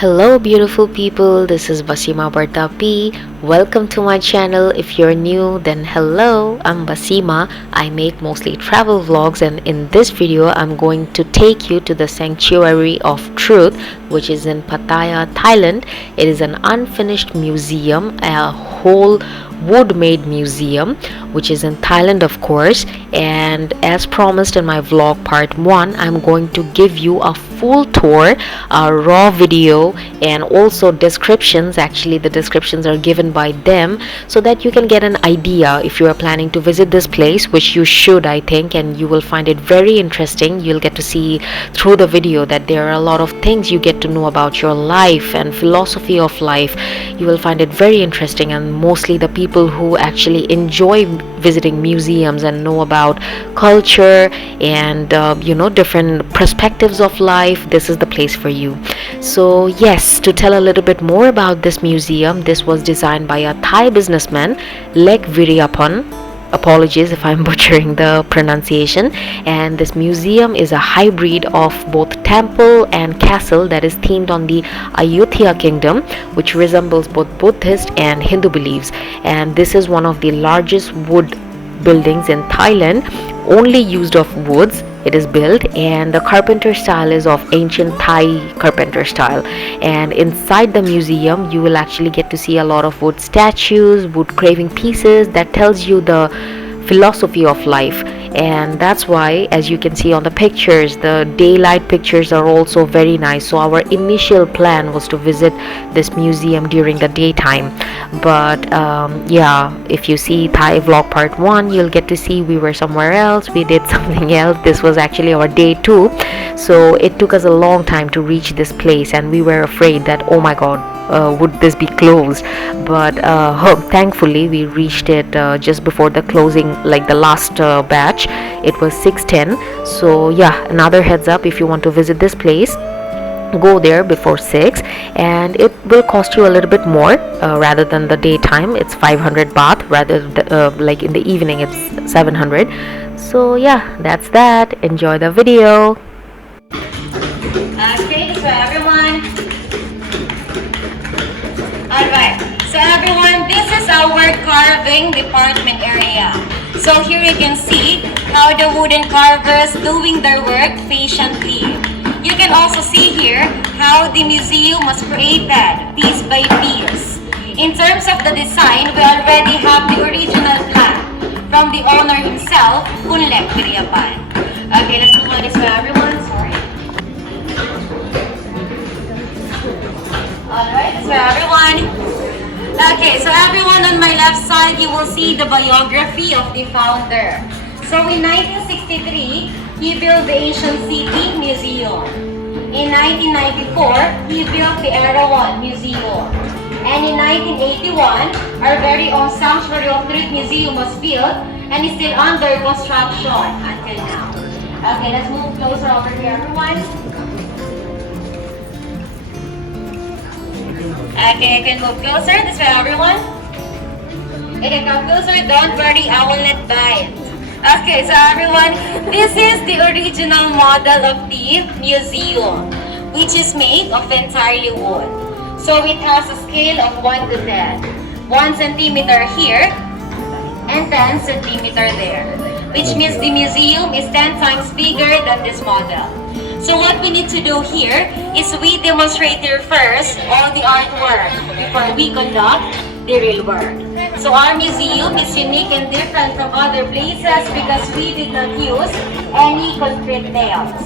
Hello beautiful people, this is Basima Bartapi. Welcome to my channel. If you're new, then hello, I'm Basima. I make mostly travel vlogs, and in this video I'm going to take you to the Sanctuary of Truth, which is in Pattaya, Thailand. It is an unfinished museum, a whole wood made museum, which is in Thailand, of course. And as promised in my vlog part 1, I'm going to give you a full tour, a raw video, and also descriptions. Actually, the descriptions are given by them so that you can get an idea if you are planning to visit this place, which you should, I think, and you will find it very interesting. You'll get to see through the video that there are a lot of things you get to know about your life and philosophy of life. You will find it very interesting, and mostly the people who actually enjoy visiting museums and know about culture and different perspectives of life, this is the place for you. So yes, to tell a little bit more about this museum, this was designed by a Thai businessman, Lek Viriyaphan. Apologies if I'm butchering the pronunciation. And this museum is a hybrid of both temple and castle that is themed on the Ayutthaya Kingdom, which resembles both Buddhist and Hindu beliefs. And this is one of the largest wood buildings in Thailand, only used of woods. It is built, and the carpenter style is of ancient Thai carpenter style. And inside the museum you will actually get to see a lot of wood statues, wood carving pieces that tells you the philosophy of life. And that's why, as you can see on the pictures, the daylight pictures are also very nice. So our initial plan was to visit this museum during the daytime, but yeah, if you see Thai vlog part 1, you'll get to see we were somewhere else, we did something else. This was actually our day 2, so it took us a long time to reach this place, and we were afraid that, oh my god, would this be closed? But thankfully we reached it just before the closing, like the last batch. It was 6:10. So yeah, another heads up, if you want to visit this place, go there before 6, and it will cost you a little bit more rather than the daytime. It's 500 baht, rather like in the evening it's 700. So yeah, that's that. Enjoy the video. Okay, so everyone. Alright, so everyone, this is our carving department area. So here you can see how the wooden carvers doing their work patiently. You can also see here how the museum was created piece by piece. In terms of the design, we already have the original plan from the owner himself, Lek Viriyaphan. Okay, let's move on this way, everyone. Sorry. Alright, so everyone. Okay, so everyone, on my left side, you will see the biography of the founder. So in 1963, he built the Ancient City Museum. In 1994, he built the Erawan Museum. And in 1981, our very own Sanctuary of Truth Museum was built and is still under construction until now. Okay, let's move closer over here, everyone. Okay, you can move closer this way, everyone. You can come closer, don't worry, I will not bite. Okay, so everyone, this is the original model of the museum, which is made of entirely wood. So it has a scale of 1 to 10. 1 centimeter here and 10 centimeter there, which means the museum is 10 times bigger than this model. So what we need to do here is we demonstrate here first all the artwork before we conduct the real work. So our museum is unique and different from other places because we did not use any concrete nails.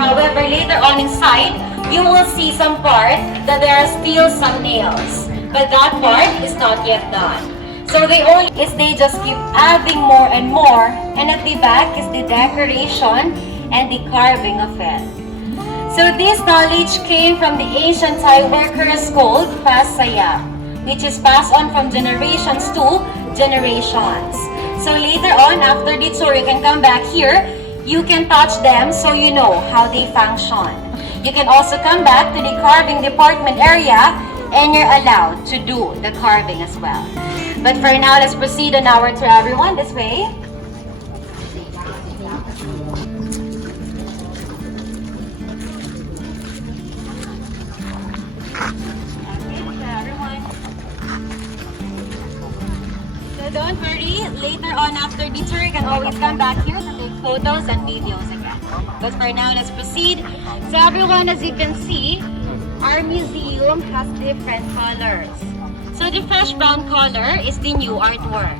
However, later on inside, you will see some part that there are still some nails, but that part is not yet done. So they just keep adding more and more, and at the back is the decoration and the carving of it. So this knowledge came from the ancient Thai workers called pasaya, which is passed on from generations to generations. So later on, after the tour, you can come back here, you can touch them so you know how they function. You can also come back to the carving department area and you're allowed to do the carving as well. But for now, let's proceed on our tour, everyone, this way. don't worry, later on after the tour, you can always come back here to take photos and videos again. But for now, let's proceed. So everyone, as you can see, our museum has different colors. So the fresh brown color is the new artwork.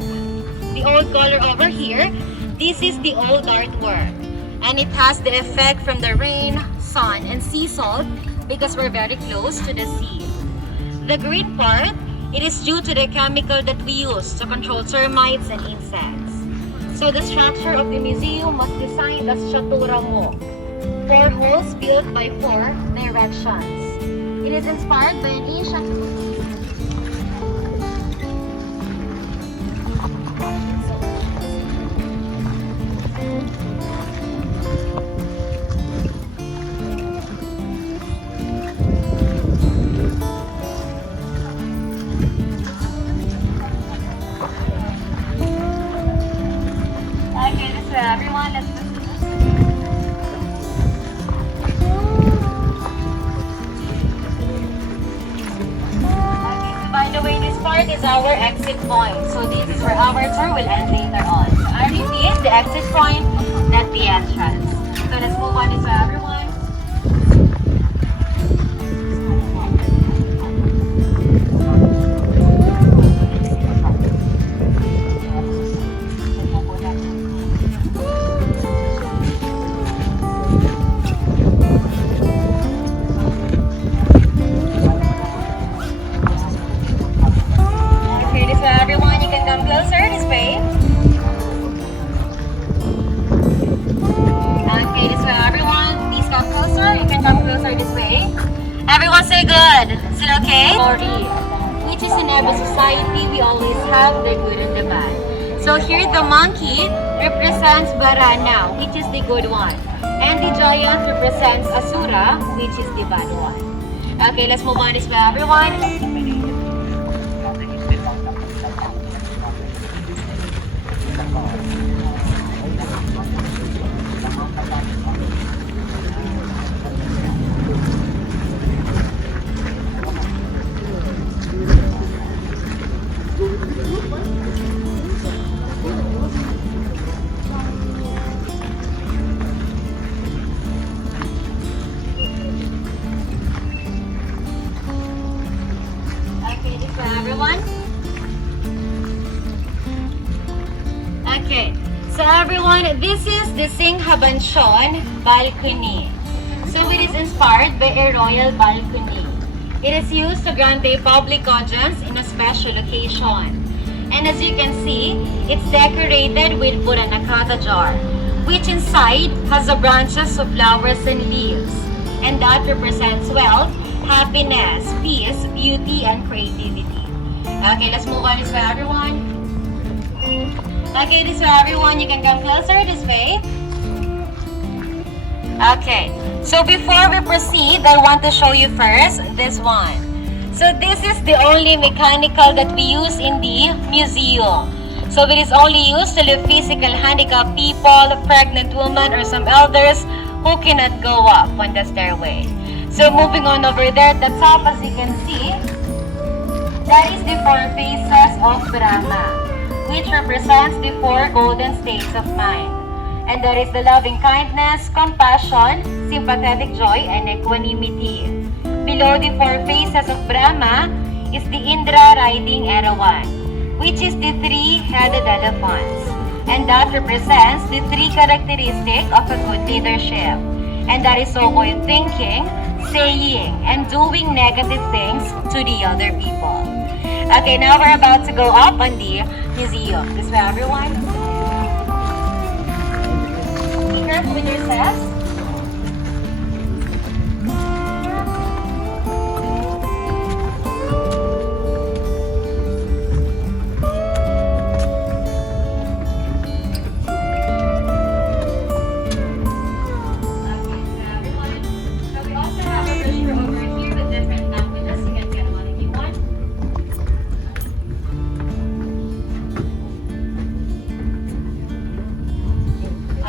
The old color over here, this is the old artwork. And it has the effect from the rain, sun, and sea salt because we're very close to the sea. The green part, it is due to the chemical that we use to control termites and insects. So the structure of the museum was designed as chaturanga, 4 holes built by 4 directions. It is inspired by an ancient everyone, let's by the way, this part is our exit point. So this is where our tour will end later on. So I repeat, the exit point, not the entrance. So let's move on to everyone. Everyone say good. Is it okay? Story, which is in every society, we always have the good and the bad. So here the monkey represents Varana, which is the good one. And the giant represents Asura, which is the bad one. Okay, let's move on this way, everyone. So everyone, this is the Singhabanchon balcony. So it is inspired by a royal balcony. It is used to grant a public audience in a special occasion. And as you can see, it's decorated with Puranakata jar, which inside has the branches of flowers and leaves. And that represents wealth, happiness, peace, beauty, and creativity. Okay, let's move on this way, everyone. Okay, this way, everyone. You can come closer this way. Okay, so before we proceed, I want to show you first this one. So this is the only mechanical that we use in the museum. So it is only used to lift physical handicapped people, pregnant women, or some elders who cannot go up on the stairway. So moving on over there at the top, as you can see, that is the 4 faces of Brahma, which represents the 4 golden states of mind. And that is the loving kindness, compassion, sympathetic joy, and equanimity. Below the 4 faces of Brahma is the Indra riding Erawan, which is the 3-headed elephants. And that represents the 3 characteristics of a good leadership. And that is avoid thinking, saying, and doing negative things to the other people. Okay, now we're about to go up on the museum. This way, everyone. Be careful with your steps.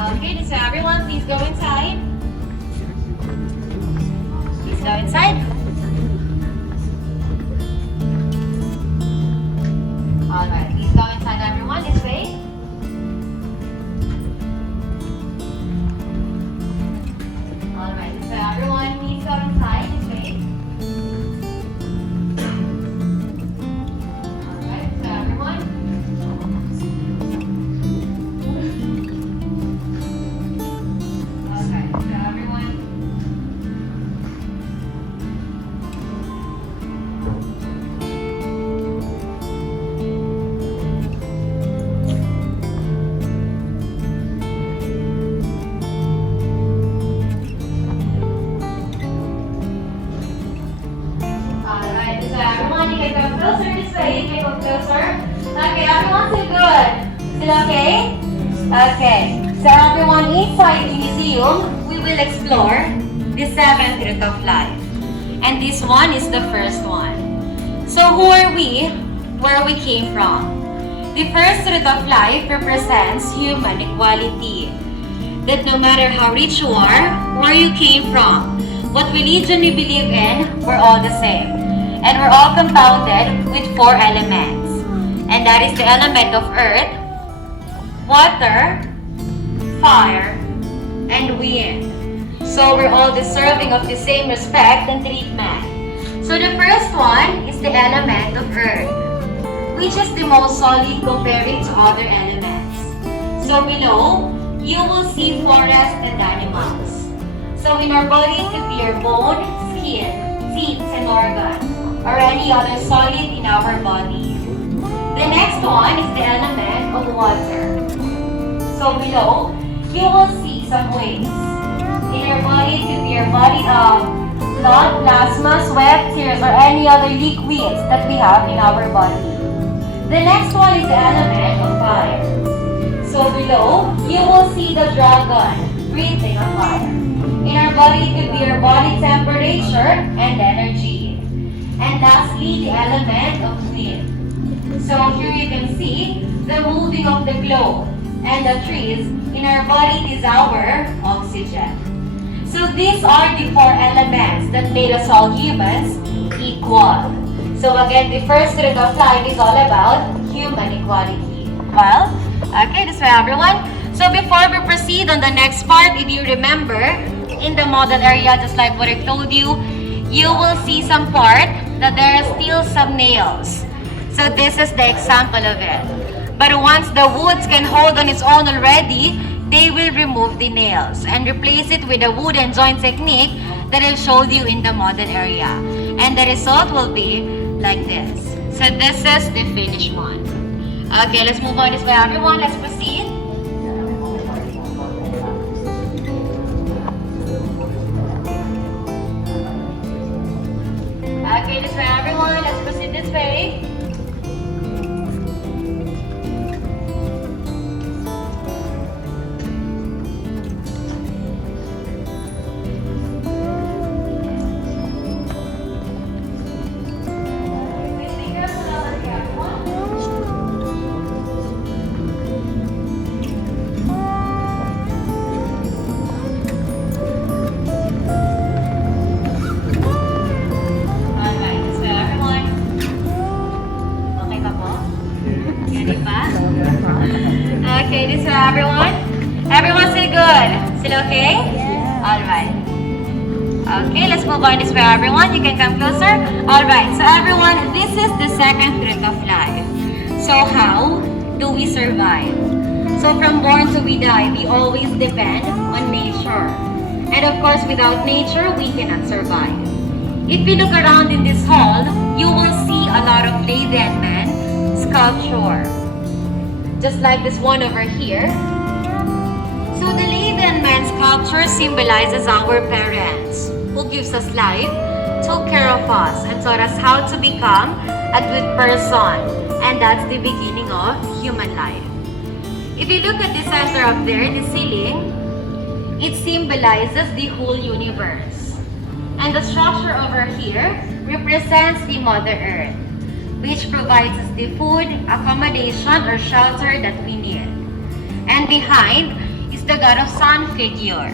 Okay, so everyone, please go inside. Alright, so everyone, you can come closer this way. You can come closer. Okay, everyone, still good? Still okay? Okay. So everyone, inside the museum, we will explore the seventh root of life. And this one is the first one. So who are we? Where we came from? The first root of life represents human equality. That no matter how rich you are, where you came from, what religion you believe in, we're all the same. And we're all compounded with 4 elements. And that is the element of earth, water, fire, and wind. So we're all deserving of the same respect and treatment. So the first one is the element of earth, which is the most solid comparing to other elements. So below, you will see forest and animals. So in our body, it could be your bone, skin, teeth, and organs, or any other solid in our body. The next one is the element of water. So below, you will see some waves. In your body, it could be your body of blood, plasma, sweat, tears, or any other liquids that we have in our body. The next one is the element of fire. So below, you will see the dragon breathing of fire. In our body, it could be your body temperature and energy. And lastly, the element of wind. So here you can see the moving of the globe and the trees. In our body is our oxygen. So these are the 4 elements that made us all humans equal. So again, the first root of life is all about human equality. Well, okay, this way everyone. So before we proceed on the next part, if you remember, in the model area, just like what I told you, you will see some part that there are still some nails. So this is the example of it. But once the woods can hold on its own already, they will remove the nails and replace it with a wooden joint technique that I showed you in the model area. And the result will be like this. So this is the finished one. Okay, let's move on this way everyone. Let's proceed. Okay, this way everyone. Let's proceed this way. Okay, this is everyone. Everyone say good. Still okay? Yeah. Alright. Okay, let's move on this way everyone. You can come closer. Alright, so everyone, this is the second root of life. So how do we survive? So from born to we die, we always depend on nature. And of course, without nature, we cannot survive. If you look around in this hall, you will see a lot of lady and men sculpture. Just like this one over here. So the lady and man sculpture symbolizes our parents who gives us life, took care of us, and taught us how to become a good person. And that's the beginning of human life. If you look at the center up there, the ceiling, it symbolizes the whole universe. And the structure over here represents the Mother Earth, which provides us the food, accommodation, or shelter that we need. And behind is the God of Sun figure.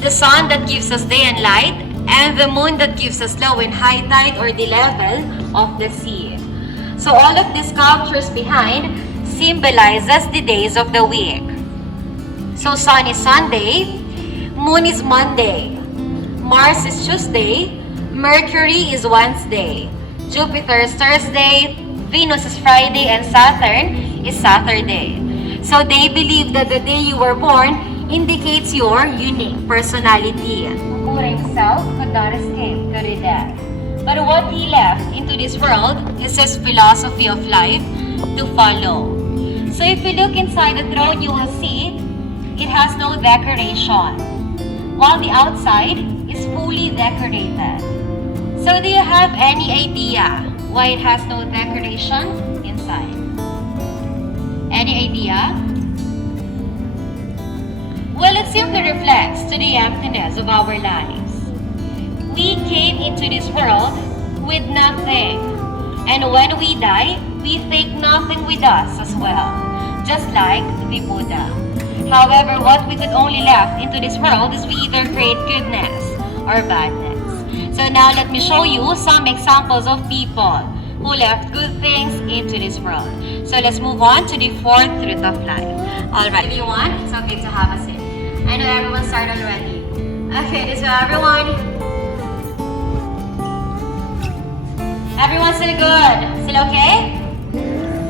The sun that gives us day and light, and the moon that gives us low and high tide or the level of the sea. So all of these sculptures behind symbolizes the days of the week. So sun is Sunday, moon is Monday, Mars is Tuesday, Mercury is Wednesday, Jupiter is Thursday, Venus is Friday, and Saturn is Saturday. So they believe that the day you were born indicates your unique personality. Buddha himself could not escape to the death. But what he left into this world is his philosophy of life to follow. So if you look inside the throne, you will see it has no decoration, while the outside is fully decorated. So do you have any idea why it has no decoration inside? Any idea? Well, it simply reflects to the emptiness of our lives. We came into this world with nothing. And when we die, we take nothing with us as well, just like the Buddha. However, what we could only left into this world is we either create goodness or badness. So now let me show you some examples of people who left good things into this world. So let's move on to the fourth truth of life. Alright, if you want, it's okay to have a seat. I know everyone started already. Okay, this is everyone. Everyone still good? Still okay?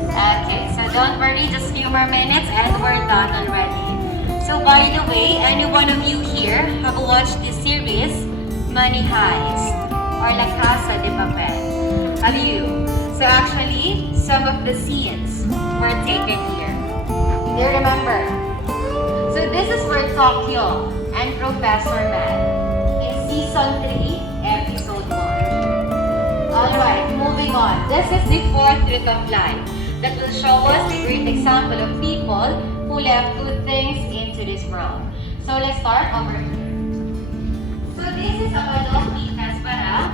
Okay, so don't worry, just a few more minutes and we're done already. So by the way, any one of you here have watched this series, Money Heist or La Casa de Papel? Have you? So actually, some of the scenes were taken here. Do you remember? So this is where Tokyo and Professor met in Season 3, Episode 1. Alright, moving on. This is the fourth truth of life that will show us a great example of people who left good things into this world. So let's start over here. So this is Abadong Para,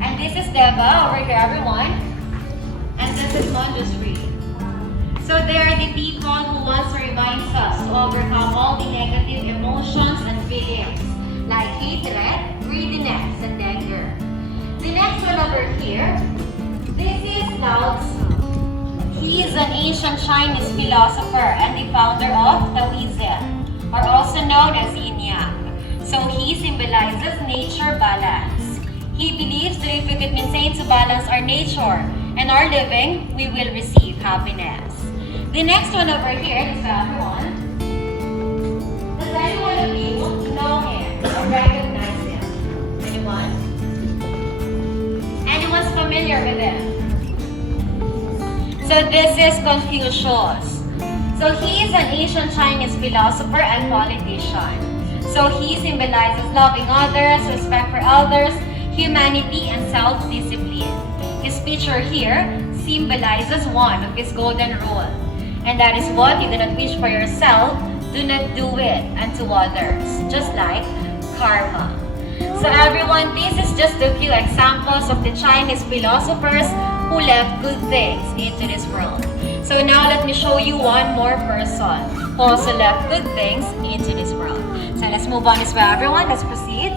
and this is Deva over here, everyone. And this is Manjusri. So they are the people who wants to remind us to overcome all the negative emotions and feelings like hatred, greediness, and anger. The next one over here, this is Lao Tzu. He is an ancient Chinese philosopher and the founder of Taoism, or also known as Yin Yang. So he symbolizes nature balance. He believes that if we could maintain to balance our nature and our living, we will receive happiness. The next one over here is everyone. Does anyone of you know him or recognize him? Anyone? Anyone's familiar with him? So this is Confucius. So he is an ancient Chinese philosopher and politician. So he symbolizes loving others, respect for others, humanity, and self-discipline. His picture here symbolizes one of his golden rule. And that is what you do not wish for yourself, do not do it unto others. Just like karma. So everyone, this is just a few examples of the Chinese philosophers who left good things into this world. So now let me show you one more person who also left good things into this world. So let's move on this way, everyone. Let's proceed.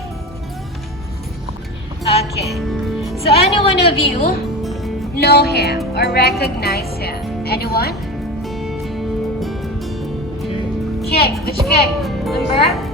Okay. So any one of you know him or recognize him? Anyone? King. Which king? Remember?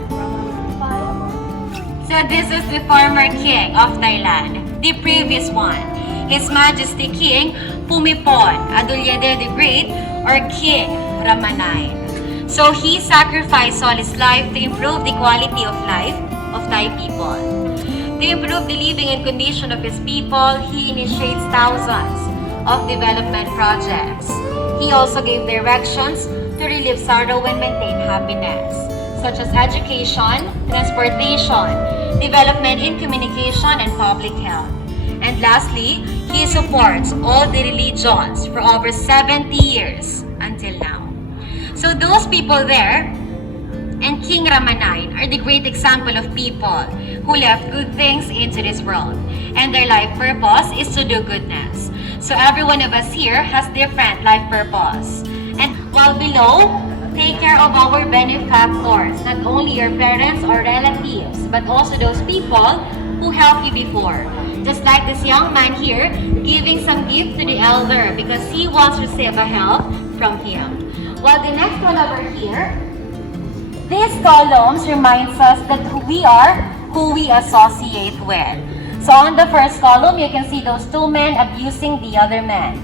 So this is the former king of Thailand. The previous one. His Majesty King Pumipon Adulyadej the Great or King Ramanine. So he sacrificed all his life to improve the quality of life of Thai people. To improve the living and condition of his people, he initiates thousands of development projects. He also gave directions to relieve sorrow and maintain happiness, such as education, transportation, development in communication, and public health. And lastly, he supports all the religions for over 70 years until now. So those people there and King Ramanine are the great example of people who left good things into this world. And their life purpose is to do goodness. So every one of us here has different life purpose. And while below, take care of our benefactors, not only your parents or relatives, but also those people who helped you before. Just like this young man here, giving some gift to the elder because he wants to receive a help from him. While the next one over here, these columns reminds us that we are who we associate with. So on the first column, you can see those two men abusing the other man.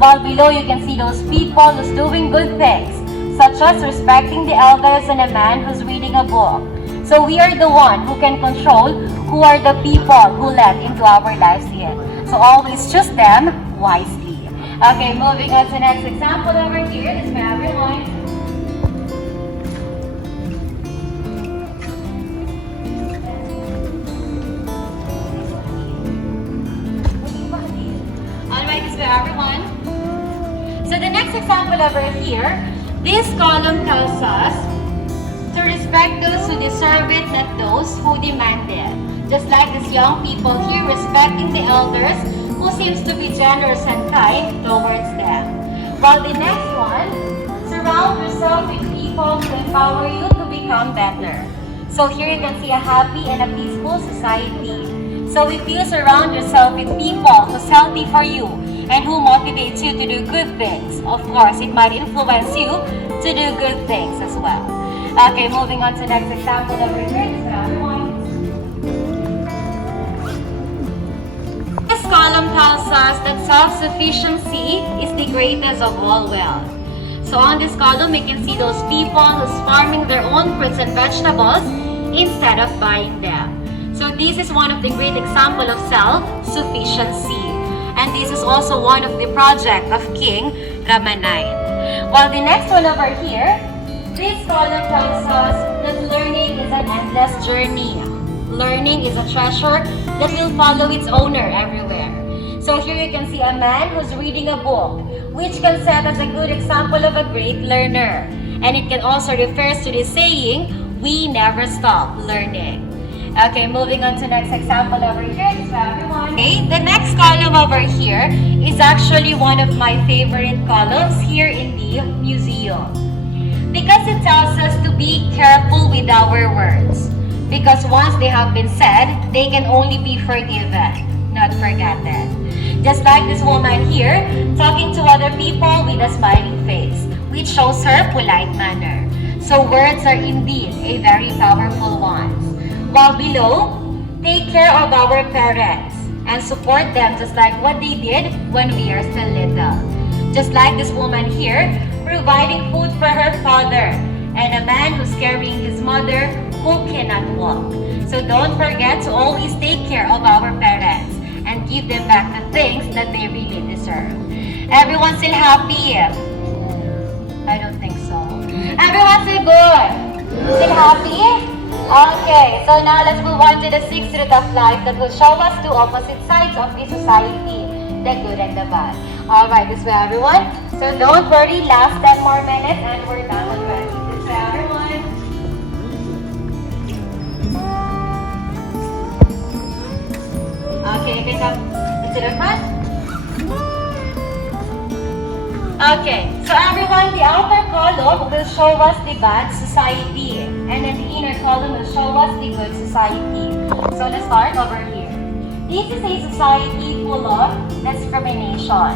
While below, you can see those people who's doing good things, such as respecting the elders and a man who's reading a book. So we are the one who can control who are the people who let into our lives here. So always choose them wisely. Okay, moving on to the next example over here. This is for everyone. way, everyone. So the next example over here, this column tells us to respect those who deserve it, not those who demand it. Just like these young people here respecting the elders who seems to be generous and kind towards them. While the next one, surround yourself with people who empower you to become better. So here you can see a happy and a peaceful society. So if you surround yourself with people who's healthy for you and who motivates you to do good things, of course, it might influence you to do good things as well. Okay, moving on to the next example over here. This is another one. This column tells us that self-sufficiency is the greatest of all wealth. So on this column, we can see those people who's farming their own fruits and vegetables instead of buying them. So this is one of the great example of self-sufficiency. And this is also one of the project of King Rama IX. While the next one over here, this column tells us that learning is an endless journey. Learning is a treasure that will follow its owner everywhere. So here you can see a man who's reading a book, which can set as a good example of a great learner. And it can also refer to the saying, we never stop learning. Okay, moving on to the next example over here. This is everyone. Okay, the next column over here is actually one of my favorite columns here in the museum. Because it tells us to be careful with our words. Because once they have been said, they can only be forgiven, not forgotten. Just like this woman here, talking to other people with a smiling face, which shows her polite manner. So words are indeed a very powerful one. While below, take care of our parents and support them just like what they did when we are still little. Just like this woman here, providing food for her father, and a man who's carrying his mother who cannot walk. So don't forget to always take care of our parents and give them back the things that they really deserve. Everyone still happy? I don't think so. Everyone still good? Still happy? Okay, so now let's move on to the sixth root of life that will show us two opposite sides of the society, the good and the bad. Alright, this way everyone. So don't worry, last 10 more minutes and we're done already. This way everyone. Okay, you can come to the front. Okay, so everyone, the outer column will show us the bad society, and then the inner column will show us the good society. So let's start over here. This is a society full of discrimination.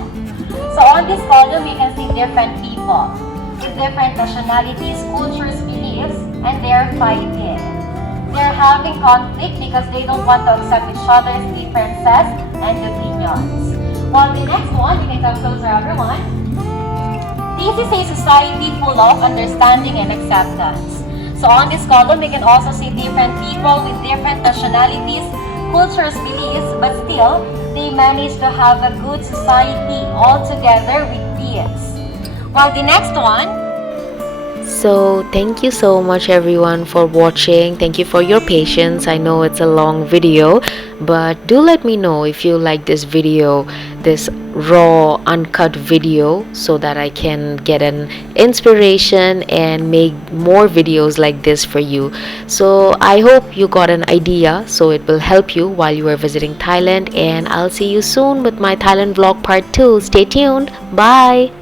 So on this column, you can see different people with different nationalities, cultures, beliefs, and they're fighting. They're having conflict because they don't want to accept each other's differences and opinions. While the next one, you can come closer, everyone. This is a society full of understanding and acceptance. So on this column, we can also see different people with different nationalities, cultures, beliefs, but still, they manage to have a good society all together with peace. While the next one, So thank you so much everyone for watching. Thank you for your patience. I know it's a long video, but do let me know if you like this video, this raw uncut video, so that I can get an inspiration and make more videos like this for you. So I hope you got an idea, so it will help you while you are visiting Thailand, and I'll see you soon with my Thailand vlog part 2. Stay tuned. Bye.